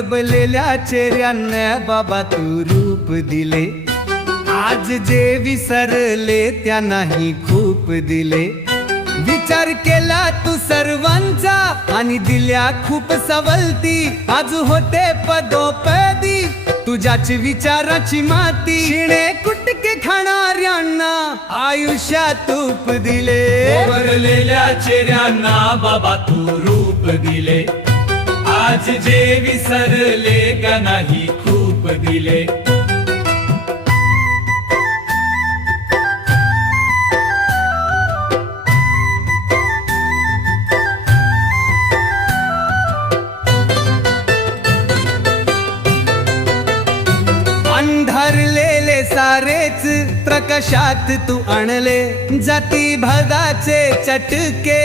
बरबलेल्या चेहऱ्यांना बाबा तू रूप दिले, आज जे विसरले त्यांनाही खूप दिले. विचार केला तू सर्वांचा आणि दिल्या खूप सवलती, आज होते पदोपदी तुझ्याच विचाराची माती. शिणे कुटके खाणाऱ्यांना आयुष्यात तूप दिले, बरलेल्या चेहऱ्यांना बाबा तू रूप दिले, आज जे विसरले त्यांनाही खूप दिले. अंधारलेले सारेच प्रकाशात तू आणले, जाती भदाचे चटके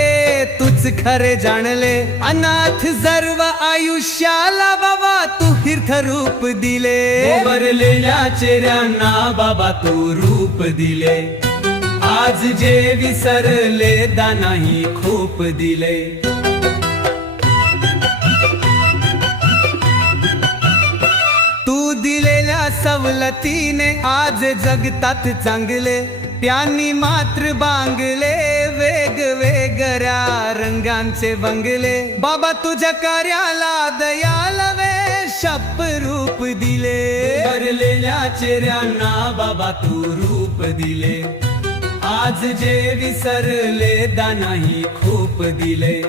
तूच खरे जाणले. अनाथ सर्व आयुष्याला बाबा तू तीर्थ रूप दिले, बरलेल्या चेहऱ्यांना बाबा तू रूप दिले, आज जे विसरले त्यांनाही खूप दिले. तू दिलेल्या सवलतीने आज जगतात चांगले, त्यांनी मात्र बांगले वेगवेगळ्या रंगांचे बंगले. बाबा तुझ्या कार्याला दयाला शप रूप दिले, बरलेल्या चेहऱ्यांना बाबा तू रूप दिले, आज जे विसरले त्यांनाही खूप दिले.